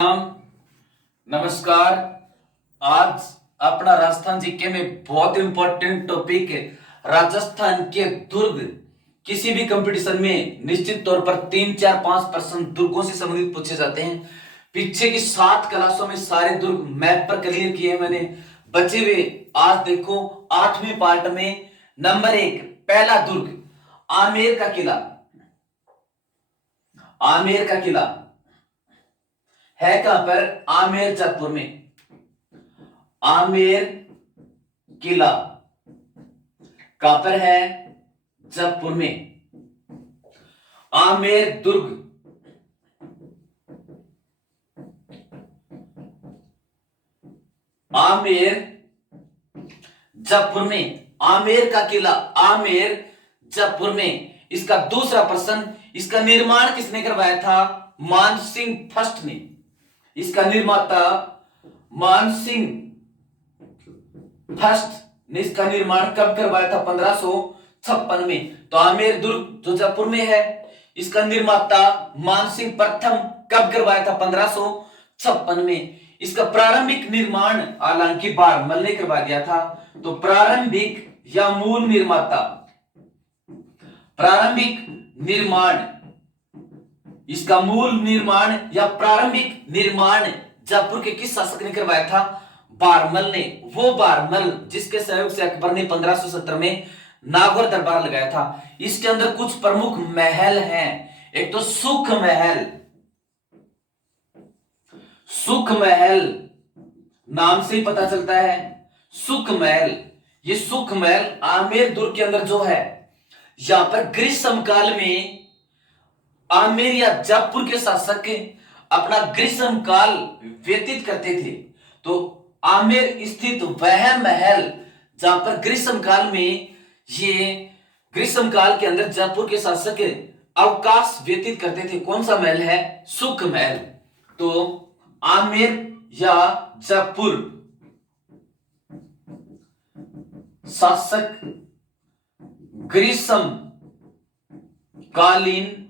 राम, नमस्कार। आज अपना राजस्थान जीके में बहुत इंपॉर्टेंट टॉपिक है। राजस्थान के दुर्ग किसी भी कंपटीशन में निश्चित तौर पर 3, 4, 5% दुर्गों से संबंधित पूछे जाते हैं। पीछे की 7 क्लासों में सारे दुर्ग मैप पर क्लियर किए हैं मैंने। बचे हुए आज देखो 8वें पार्ट में नंबर 1 पहला दुर्ग आमेर का किला। आमेर का किला है कहां पर? आमेर जयपुर में। आमेर किला कहां पर है? जयपुर में। आमेर दुर्ग आमेर जयपुर में। आमेर का किला आमेर जयपुर में। इसका दूसरा प्रश्न, इसका निर्माण किसने करवाया था? मानसिंह फर्स्ट ने। इसका निर्माता मानसिंह फर्स्ट ने इसका निर्माण कब करवाया था? 1556 में। तो आमेर दुर्ग जो जयपुर में है, इसका निर्माता मानसिंह प्रथम कब करवाया था? 1556 में। इसका प्रारंभिक निर्माण हालांकि बारमल ने करवा दिया था। तो प्रारंभिक या मूल निर्माता, प्रारंभिक निर्माण, इसका मूल निर्माण या प्रारंभिक निर्माण जयपुर के किस शासक ने करवाया था? बारमल ने। वो बारमल जिसके सहयोग से अकबर ने 1570 में नागौर दरबार लगाया था। इसके अंदर कुछ प्रमुख महल हैं। एक तो सुख महल। सुख महल नाम से ही पता चलता है, सुख महल। ये सुख महल आमेर दुर्ग के अंदर जो है, यहां पर ग्रीष्म काल में आमेर या जयपुर के शासक अपना ग्रीष्म काल व्यतीत करते थे। तो आमेर स्थित वह महल जहां पर ग्रीष्म काल में, ये ग्रीष्म काल के अंदर जयपुर के शासक अवकाश व्यतीत करते थे, कौन सा महल है? सुख महल। तो आमेर या जयपुर शासक ग्रीष्म कालीन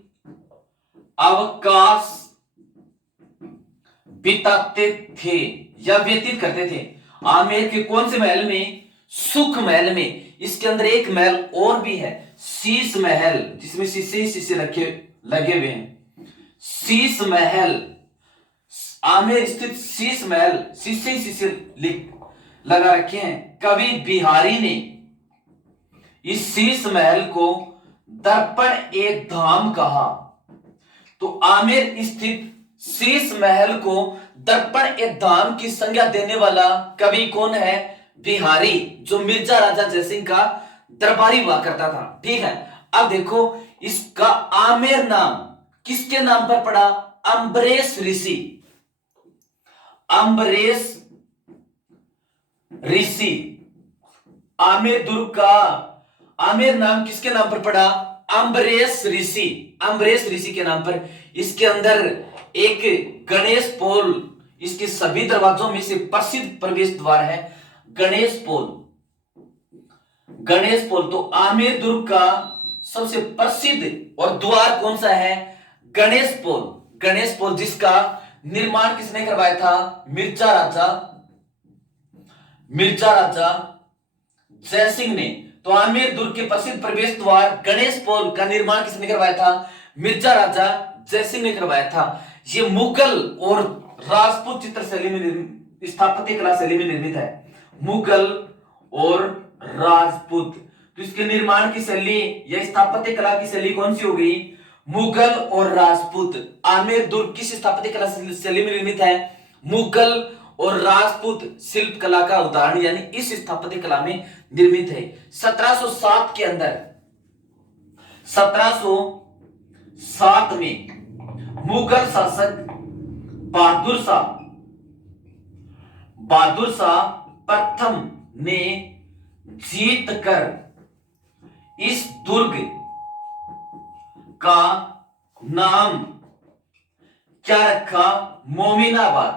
अवकाश बिताते थे या व्यतीत करते थे। आमेर के कौन से महल में? सुख महल में। इसके अंदर एक महल और भी है, शीश महल, जिसमें शीशे ही शीशे रखे लगे हुए हैं। शीश महल, आमेर स्थित शीश महल, शीशे ही शीशे लगा रखे हैं। कवि बिहारी ने इस शीश महल को दर्पण ए धाम कहा। तो आमेर स्थित शीश महल को दर्पण ए धाम की संज्ञा देने वाला कवि कौन है? बिहारी, जो मिर्जा राजा जयसिंह का दरबारी हुआ करता था। ठीक है। अब देखो, इसका आमेर नाम किसके नाम पर पड़ा? अम्बरेश ऋषि। अम्बरेश ऋषि। आमेर दुर्ग का आमेर नाम किसके नाम पर पड़ा? अम्बरेश ऋषि। अम्बरेश ऋषि के नाम पर। इसके अंदर एक गणेश पोल, इसके सभी दरवाजों में से प्रसिद्ध प्रवेश द्वार है गणेश पोल। गणेश पोल। तो आमेर दुर्ग का सबसे प्रसिद्ध और द्वार कौन सा है? गणेश पोल। गणेश पोल, जिसका निर्माण किसने करवाया था? मिर्जा राजा जयसिंह ने। तो आमेर दुर्ग के प्रसिद्ध प्रवेश द्वार गणेश पोल का निर्माण किसने करवाया था? मिर्जा राजा जयसिंह ने करवाया था। ये मुगल और राजपूत चित्रशैली में, स्थापत्य कला शैली में निर्मित है। मुगल और राजपूत। तो इसके निर्माण की शैली या स्थापत्य कला की शैली कौन सी हो गई? मुगल और राजपूत। आमेर दुर्ग किस स्थापत्य कला शैली में निर्मित है? मुगल और राजपूत शिल्प कला का उदाहरण, यानी इस स्थापत्य कला में निर्मित है। 1707 के अंदर, 1707 में मुगल शासक बहादुर शाह प्रथम ने जीत कर इस दुर्ग का नाम क्या रखा? मोमिनाबाद।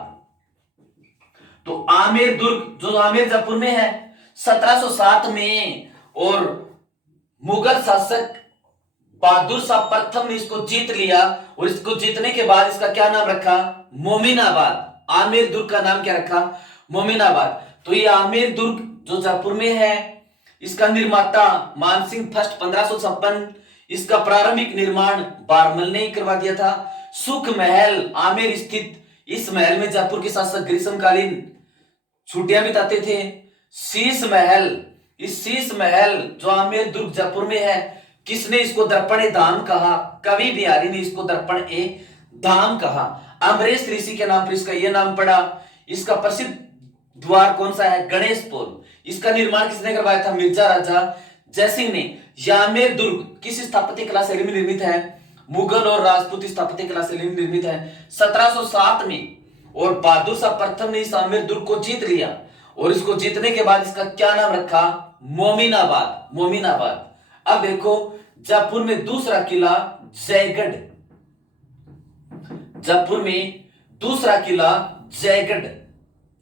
तो आमेर दुर्ग जो आमेर जयपुर में है 1707 में, और मुगल शासक बहादुर शाह प्रथम ने इसको जीत लिया और इसको जीतने के बाद इसका क्या नाम रखा? मोमिनाबाद। आमेर दुर्ग का नाम क्या रखा? मोमिनाबाद। तो ये आमेर दुर्ग जो जयपुर में है, इसका निर्माता मानसिंह फर्स्ट 1556, इसका प्रारंभिक निर्माण बारमल ने ही करवा दिया था। सुख महल आमेर स्थित, इस महल में जयपुर के शासक ग्रीष्मकालीन छुट्टियां बिताते थे। शीश महल, इस शीश महल जो आमेर दुर्ग जयपुर में है, किसने इसको दर्पण ए धाम कहा? कवि बिहारी ने इसको दर्पण ए धाम कहा। अमरेश ऋषि के नाम पर इसका यह नाम पड़ा। इसका प्रसिद्ध द्वार कौन सा है? गणेशपुर। इसका निर्माण किसने करवाया था? मिर्जा राजा जयसिंह ने। आमेर दुर्ग किस स्थापत्य कला शैली में निर्मित है? मुगल और राजपूत स्थापत्य कला शैली में निर्मित है 1707 में। और बहादुर शाह प्रथम ने इस आमेर दुर्ग को जीत लिया और इसको जीतने के बाद इसका क्या नाम रखा? मोमिनाबाद। मोमिनाबाद। अब देखो जयपुर में दूसरा किला जयगढ़। जयपुर में दूसरा किला जयगढ़।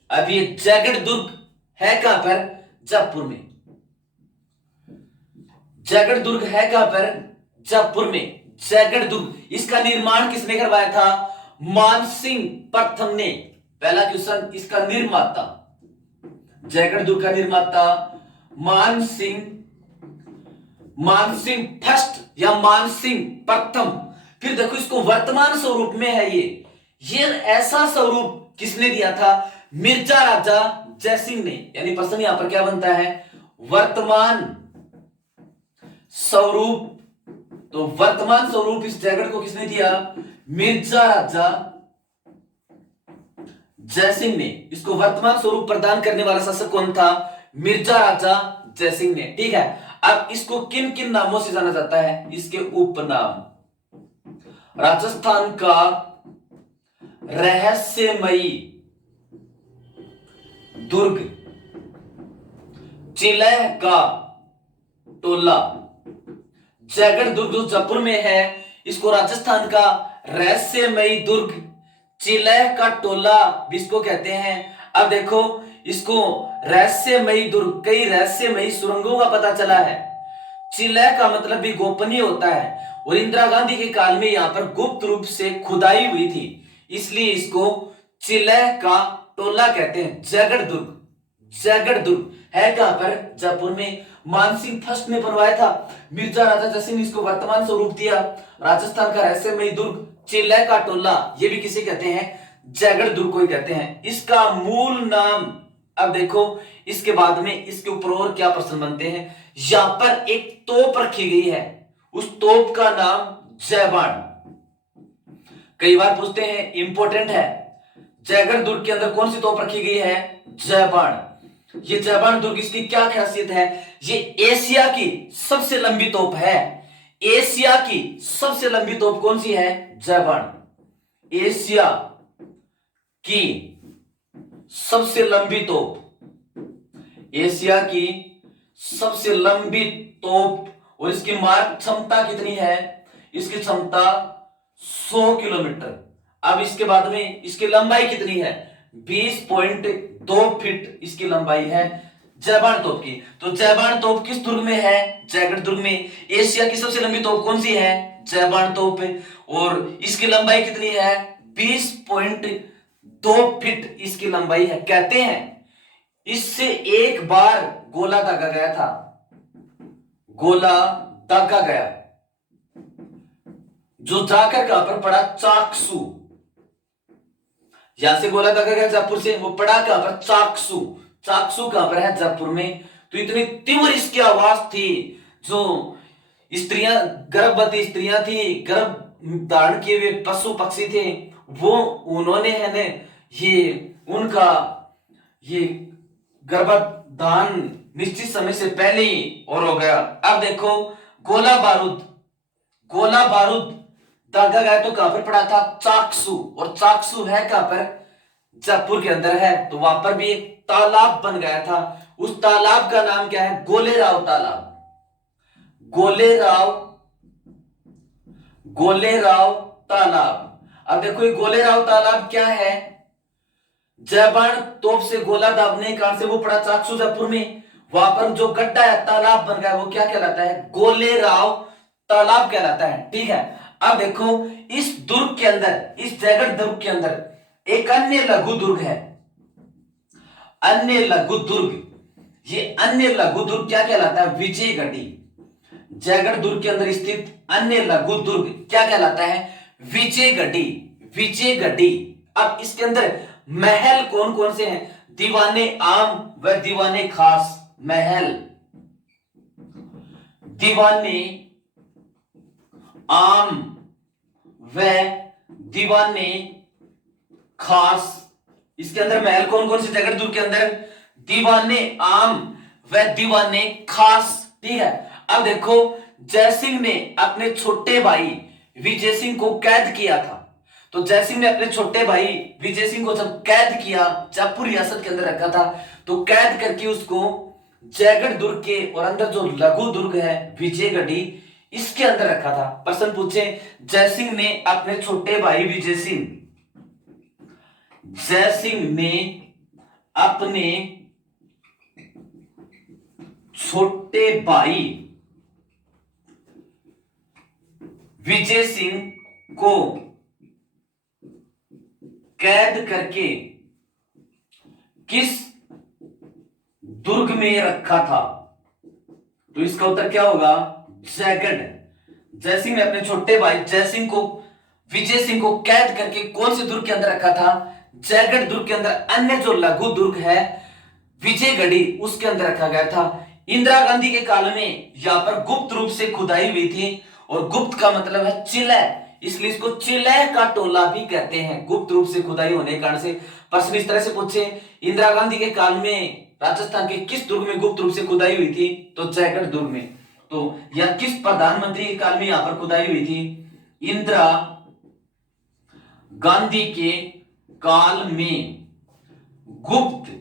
अब ये जयगढ़ दुर्ग है कहां पर? जयपुर में। जयगढ़ दुर्ग है कहां पर? जयपुर में। जयगढ़ दुर्ग, इसका निर्माण किसने करवाया था? मानसिंह प्रथम ने। पहला क्वेश्चन, इसका निर्माता, जयगढ़ दुर्ग का निर्माता मानसिंह फर्स्ट या मानसिंह प्रथम। फिर देखो इसको वर्तमान स्वरूप में है ये ऐसा स्वरूप किसने दिया था? मिर्जा राजा जयसिंह ने। यानी प्रश्न यहां पर क्या बनता है? वर्तमान स्वरूप। तो वर्तमान स्वरूप इस जयगढ़ को किसने दिया? मिर्जा राजा जयसिंह ने। इसको वर्तमान स्वरूप प्रदान करने वाला शासक कौन था? मिर्जा राजा जयसिंह ने। ठीक है, अब इसको किन किन नामों से जाना जाता है? इसके उपनाम, राजस्थान का रहस्यमयी दुर्ग, चिलह का टोला। जयगढ़ दुर्ग जो जयपुर में है, इसको राजस्थान का रहस्यमयी दुर्ग, चिलह का टोला भी इसको कहते हैं। अब देखो इसको रहस्यमयी दुर्ग, कई रहस्यमयी सुरंगों का पता चला है। चिलह का मतलब भी गोपनीय होता है और इंदिरा गांधी के काल में यहां पर गुप्त रूप से खुदाई हुई थी, इसलिए इसको चिलह का टोला कहते हैं। जयगढ़ दुर्ग, जयगढ़ दुर्ग है कहां पर? जयपुर में। मानसिंह फर्स्ट ने बनवाया था, मिर्जा राजा जयसिंह ने इसको वर्तमान स्वरूप दिया। राजस्थान का रहस्यमयी दुर्ग, चिलह का टोला, ये भी किसे कहते हैं? जयगढ़ दुर्ग को ही कहते हैं। इसका मूल नाम, अब देखो इसके बाद में इसके ऊपर और क्या प्रश्न बनते हैं। यहां पर एक तोप रखी गई है, उस तोप का नाम जयबाण। कई बार पूछते हैं, इंपॉर्टेंट है। जयगढ़ दुर्ग के अंदर कौन सी तोप रखी गई है? जयबाण। ये जयबाण दुर्ग, इसकी क्या खासियत है? ये एशिया की सबसे लंबी तोप है। एशिया की सबसे लंबी तोप कौन सी है? जयबाण। एशिया की सबसे लंबी तोप, एशिया की सबसे लंबी तोप। और इसकी मारक क्षमता कितनी है? इसकी क्षमता 100 किलोमीटर। अब इसके बाद में इसकी लंबाई कितनी है? 20.2 फीट इसकी लंबाई है जयबाण तोप की। तो जयबाण तोप किस दुर्ग में है? जयगढ़ दुर्ग में। एशिया की सबसे लंबी तोप कौन सी है? जयबाण तोप। और इसकी लंबाई कितनी है? 20.2 फीट इसकी लंबाई है। कहते हैं इससे एक बार गोला दागा गया था, गोला दागा गया, जो जाकर कहां पर पड़ा? चाकसू। यहां से गोला दागा गया जयपुर से, वो पड़ा कहां पर? चाकसू। चाकसू कहां पर है? जयपुर में। तो इतनी तीव्र इसकी आवाज थी, जो स्त्रियां, गर्भवती स्त्रियां थी, गर्भ धारण किए हुए पशु पक्षी थे, वो उन्होंने है ने ये उनका ये गर्भधान निश्चित समय से पहले ही और हो गया। अब देखो गोला बारूद, गोला बारूद दागा गया तो कहां पर पड़ा था? चाकसू। और चाकसू है कहां पर? जयपुर के अंदर है। तो वहां पर भी एक तालाब बन गया था, उस तालाब का नाम क्या है? गोलेराव तालाब। गोलेराव, गोलेराव तालाब। अब देखो ये गोलेराव तालाब क्या है? जयबाण तोप से गोला दागने के कारण से वो पड़ा चाकसू जयपुर में। वहां पर जो गड्ढा है, तालाब बन गया, वो क्या कहलाता है? गोलेराव तालाब कहलाता है। ठीक है, अब देखो इस दुर्ग के अंदर, इस जयगढ़ दुर्ग के अंदर एक अन्य लघु दुर्ग है, अन्य लघु दुर्ग। ये अन्य लघु दुर्ग क्या कहलाता है? विजयगढ़ी। जयगढ़ दुर्ग के अंदर स्थित अन्य लघु दुर्ग क्या कहलाता है? विजयगढ़ी, विजयगढ़ी। अब इसके अंदर महल कौन कौन से हैं? दीवाने आम व दीवाने खास महल, दीवाने आम व दीवाने खास। इसके अंदर महल कौन कौन से जयगढ़ दुर्ग के अंदर? दीवाने आम व दीवाने खास। ठीक है, अब देखो जयसिंह ने अपने छोटे भाई विजय सिंह को कैद किया था। तो जयसिंह ने अपने छोटे भाई विजय सिंह को जब कैद किया, जयपुर रियासत के अंदर रखा था, तो कैद करके उसको जयगढ़ दुर्ग के और अंदर जो लघु दुर्ग है विजयगढ़ी, इसके अंदर रखा था। प्रश्न पूछे, जयसिंह ने अपने छोटे भाई जयसिंह ने अपने छोटे भाई विजय सिंह को कैद करके किस दुर्ग में रखा था? तो इसका उत्तर क्या होगा? जयगढ़। जयसिंह ने अपने छोटे भाई विजय सिंह को कैद करके कौन से दुर्ग के अंदर रखा था? जयगढ़ दुर्ग के अंदर। अन्य जो लघु दुर्ग है विजयगढ़ी, उसके अंदर रखा गया था। इंदिरा गांधी के काल में यहां पर गुप्त रूप से खुदाई हुई थी, और गुप्त का मतलब है चिलह, इसलिए इसको चिलह का टोला भी कहते हैं, गुप्त रूप से खुदाई होने के कारण से। प्रश्न इस तरह से पूछे, इंदिरा गांधी के काल में राजस्थान के किस दुर्ग में गुप्त रूप से खुदाई हुई थी? तो जयगढ़ दुर्ग में। तो यह किस प्रधानमंत्री के काल में यहां पर खुदाई हुई थी? इंदिरा गांधी के काल में गुप्त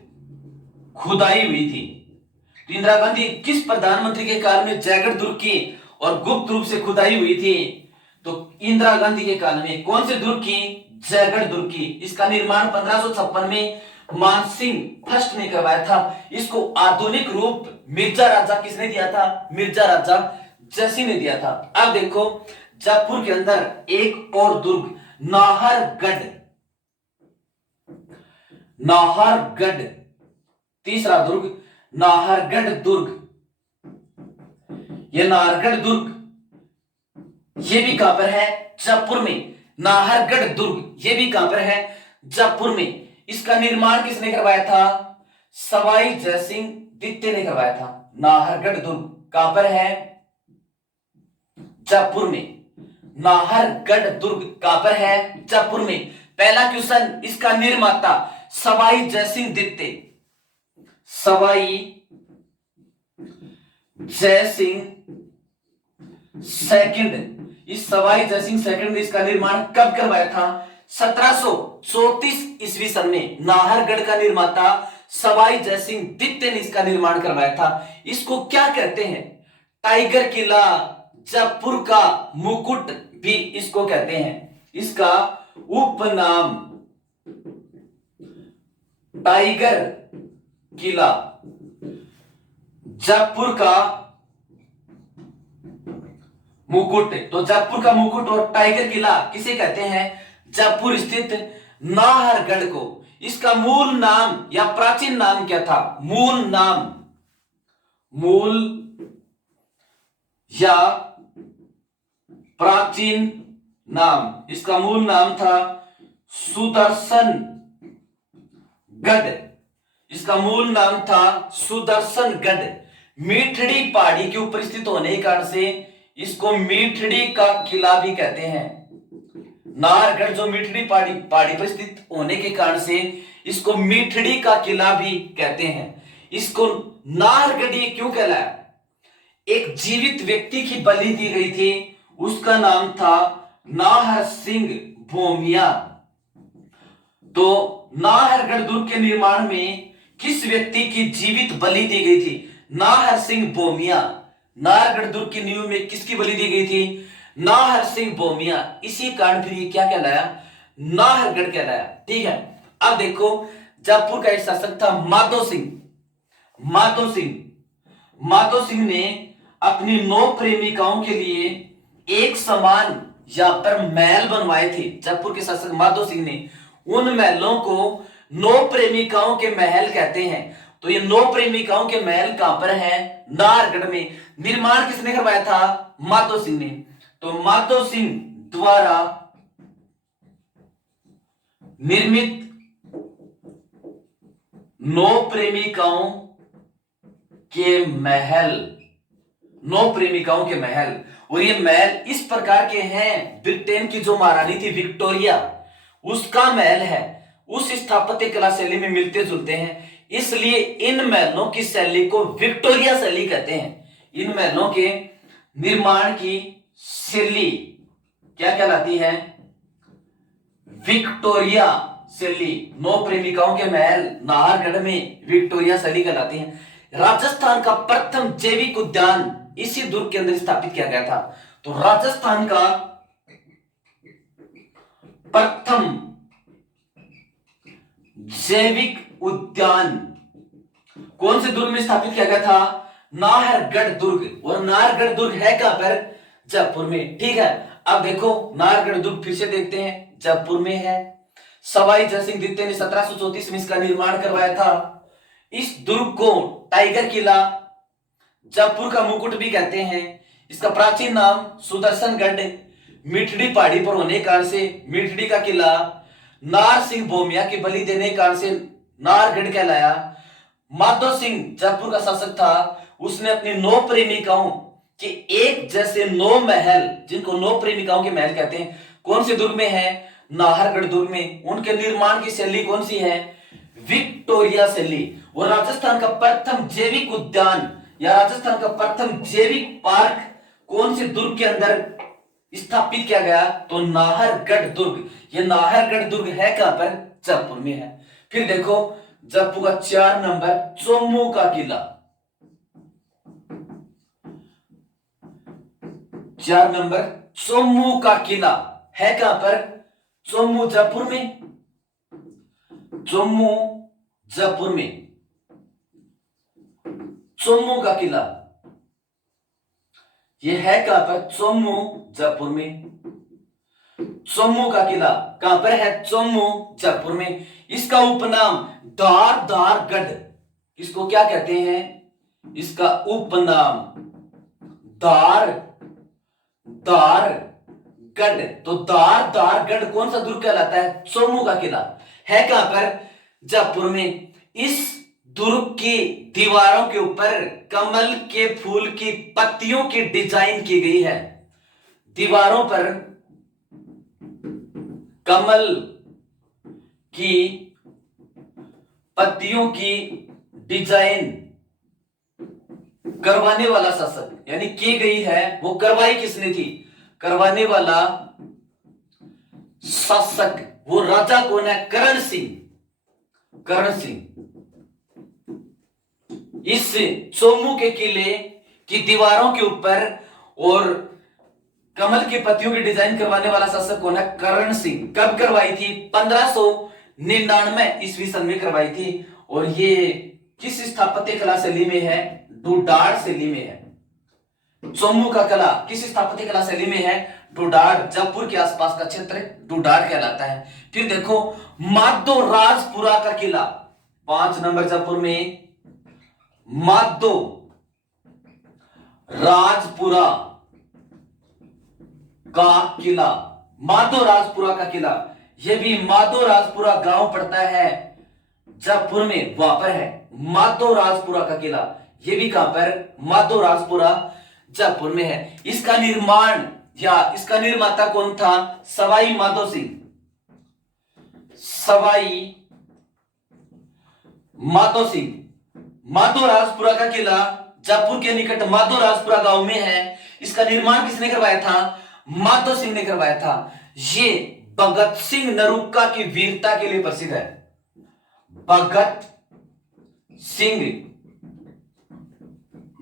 खुदाई हुई थी। तो इंदिरा गांधी किस प्रधानमंत्री के काल में जयगढ़ दुर्ग की और गुप्त रूप से खुदाई हुई थी? तो इंदिरा गांधी के काल में। कौन से दुर्ग की? जयगढ़ दुर्ग की। इसका निर्माण 1556 में मानसिंह फर्स्ट ने करवाया था। इसको आधुनिक रूप मिर्जा राजा किसने दिया था? मिर्जा राजा जयसिंह ने दिया था। अब देखो जयपुर के अंदर एक और दुर्ग नाहरगढ़, नाहरगढ़ तीसरा दुर्ग नाहरगढ़ दुर्ग। यह नाहरगढ़ दुर्ग ये भी कहां पर है? जयपुर में। नाहरगढ़ दुर्ग ये भी कहां पर है? जयपुर में। इसका निर्माण किसने करवाया था? सवाई जयसिंह द्वितीय ने करवाया था। नाहरगढ़ दुर्ग कहां पर है? जयपुर में। नाहरगढ़ दुर्ग कहां पर है? जयपुर में। पहला क्वेश्चन, इसका निर्माता सवाई जयसिंह द्वितीय, सवाई जयसिंह सेकंड। इस सवाई जयसिंह सेकंड ने इसका निर्माण कब करवाया था? 1734 ईस्वी सन में नाहरगढ़ का निर्माता सवाई जयसिंह द्वितीय ने इसका निर्माण करवाया था। इसको क्या कहते हैं? टाइगर किला, जयपुर का मुकुट भी इसको कहते हैं। इसका उपनाम टाइगर किला, जयपुर का मुकुट। तो जयपुर का मुकुट और टाइगर किला किसे कहते हैं? जयपुर स्थित नाहरगढ़ को। इसका मूल नाम या प्राचीन नाम क्या था? मूल नाम, मूल या प्राचीन नाम, इसका मूल नाम था सुदर्शनगढ़। इसका मूल नाम था सुदर्शनगढ़। मीठड़ी पहाड़ी के ऊपर स्थित होने के कारण से इसको मीठड़ी का किला भी कहते हैं। नाहरगढ़ जो मीठड़ी पहाड़ी पर स्थित होने के कारण से इसको मीठड़ी का किला भी कहते हैं। इसको नाहरगढ़ी क्यों कहलाया? एक जीवित व्यक्ति की बलि दी गई थी, उसका नाम था नाहर सिंह भोमिया। तो नाहरगढ़ दुर्ग के निर्माण में किस व्यक्ति की जीवित बलि दी गई थी? नाहर सिंह भोमिया। नाहरगढ़ दुर्ग की नींव में किसकी बलि दी गई थी? नाहर सिंह भोमिया। इसी कारण फिर ये क्या कहलाया? नाहरगढ़ कहलाया। ठीक है, अब देखो जयपुर का एक शासक था माधो सिंह। माधो सिंह ने अपनी 9 प्रेमिकाओं के लिए एक समान यहाँ पर महल बनवाए थे जयपुर के शासक माधो सिंह ने। उन महलों को नौ प्रेमिकाओं के महल कहते हैं। तो ये नौ प्रेमिकाओं के महल कहां पर है? नाहरगढ़ में। निर्माण किसने करवाया था? माधो सिंह ने। तो माधो सिंह द्वारा निर्मित नौ प्रेमिकाओं के महल, नौ प्रेमिकाओं के महल। और ये महल इस प्रकार के हैं, ब्रिटेन की जो महारानी थी विक्टोरिया, उसका महल है, उस स्थापत्य कला शैली में मिलते जुलते हैं, इसलिए इन महलों की शैली को विक्टोरिया शैली कहते हैं। इन महलों के निर्माण की शैली क्या कहलाती है? विक्टोरिया शैली। नौ प्रेमिकाओं के महल नाहरगढ़ में विक्टोरिया शैली कहलाती है। राजस्थान का प्रथम जैविक उद्यान इसी दुर्ग के अंदर स्थापित किया गया था। तो राजस्थान का प्रथम जैविक उद्यान कौन से दुर्ग में स्थापित किया गया था? नाहरगढ़ दुर्ग। और नाहरगढ़ दुर्ग है कहां पर? जयपुर में। ठीक है, अब देखो नाहरगढ़ दुर्ग फिर से देखते हैं, जयपुर में है। सवाई जयसिंह द्वितीय ने 1734 में इसका निर्माण करवाया था। इस दुर्ग को टाइगर किला, जयपुर का मुकुट भी कहते हैं। इसका प्राचीन नाम सुदर्शनगढ़, मिठड़ी पहाड़ी पर होने कारण से मिठड़ी का किला, नार सिंह भोमिया की बलि देने कारण से नाहरगढ़ कहलाया। माधो सिंह जयपुर का शासक था, उसने अपनी नौ प्रेमिकाओं के एक जैसे नौ महल, जिनको नौ प्रेमिकाओं के महल कहते हैं, कौन से दुर्ग में है? नाहरगढ़ दुर्ग में। उनके निर्माण की शैली कौन सी है? विक्टोरिया शैली। और राजस्थान का प्रथम जैविक उद्यान या राजस्थान का प्रथम जैविक पार्क कौन से दुर्ग के अंदर स्थापित किया गया? तो नाहरगढ़ दुर्ग। ये नाहरगढ़ दुर्ग है कहां पर? जयपुर में है। फिर देखो जयपुर का 4 नंबर, चोमू का किला। 4 नंबर, चोमू का किला है कहां पर? चोमू जयपुर में। चोमू जयपुर में, चोमू का किला यह है कहां पर? चोमू जयपुर में। चोमू का किला कहां पर है? चोमू जयपुर में। इसका उपनाम धारगढ़, इसको क्या कहते हैं? इसका उपनाम धारगढ़। तो धारगढ़ कौन सा दुर्ग कहलाता है? चोमू का किला है कहां पर? जयपुर में। इस दुर्ग की दीवारों के ऊपर कमल के फूल की पत्तियों की डिजाइन की गई है। दीवारों पर कमल की पत्तियों की डिजाइन करवाने वाला शासक यानी की गई है, वो करवाई किसने थी? करवाने वाला शासक, वो राजा कौन है? करण सिंह। करण सिंह। इस चोमू के किले की दीवारों के ऊपर और कमल की पत्तियों की डिजाइन करवाने वाला शासक कौन है? करण सिंह। कब करवाई थी? 1599 ईस्वी सन में करवाई थी। और ये किस स्थापत्य कला शैली में है? डुडाड़ शैली में है। चोमू का किला किस स्थापत्य कला शैली में है? डुडाड़। जयपुर के आसपास का क्षेत्र डुडाड़ कहलाता है। फिर देखो माधो राजपुरा का किला, 5 नंबर, जयपुर में माधो राजपुरा का किला। माधो राजपुरा का किला, यह भी माधो राजपुरा गांव पड़ता है जयपुर में, वहां पर है माधो राजपुरा का किला। यह भी कहां पर? माधो राजपुरा जयपुर में है। इसका निर्माण या इसका निर्माता कौन था? सवाई माधो सिंह। सवाई माधो सिंह। माधो राजपुरा का किला जयपुर के निकट माधो राजपुरा गांव में है। इसका निर्माण किसने करवाया था? माधो सिंह ने करवाया था। ये भगत सिंह नरूका की वीरता के लिए प्रसिद्ध है। भगत सिंह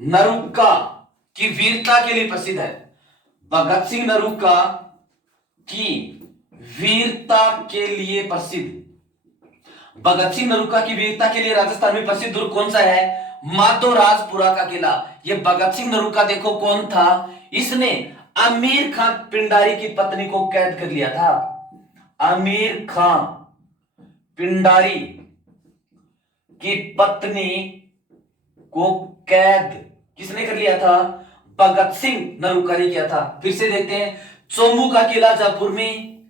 नरूका की वीरता के लिए प्रसिद्ध है। भगत सिंह नरूका की वीरता के लिए प्रसिद्ध। भगत सिंह नरूका की वीरता के लिए राजस्थान में प्रसिद्ध दुर्ग कौन सा है? माधो राजपुरा का किला। यह भगत सिंह नरूका देखो कौन था? इसने आमिर खान पिंडारी की पत्नी को कैद कर लिया था। आमिर खान पिंडारी की पत्नी को कैद किसने कर लिया था? भगत सिंह नरूका ने किया था। फिर से देखते हैं, चोमू का किला जयपुर में,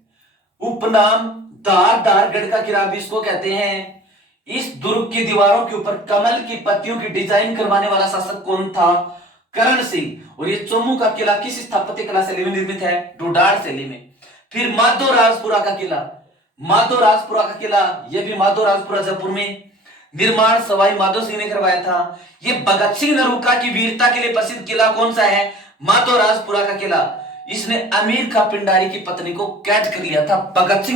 उपनाम धारगढ़ का किला भी इसको कहते हैं। इस दुर्ग की दीवारों के ऊपर कमल की पत्तियों की डिजाइन करवाने वाला शासक कौन था? करण सिंह। और ये चोमू का किला किस स्थापत्य कला शैली में निर्मित है? ढूंढाड़ शैली में। फिर माधोराजपुरा का किला, माधोराजपुरा का किला, यह भी माधोराजपुरा जयपुर में, निर्माण सवाई माधो सिंह ने करवाया था। ये भगत सिंह नरूका की वीरता के लिए प्रसिद्ध किला कौन सा है? माधोराजपुरा का किला। इसने आमिर खान पिंडारी की पत्नी को कैद कर लिया था भगत सिंह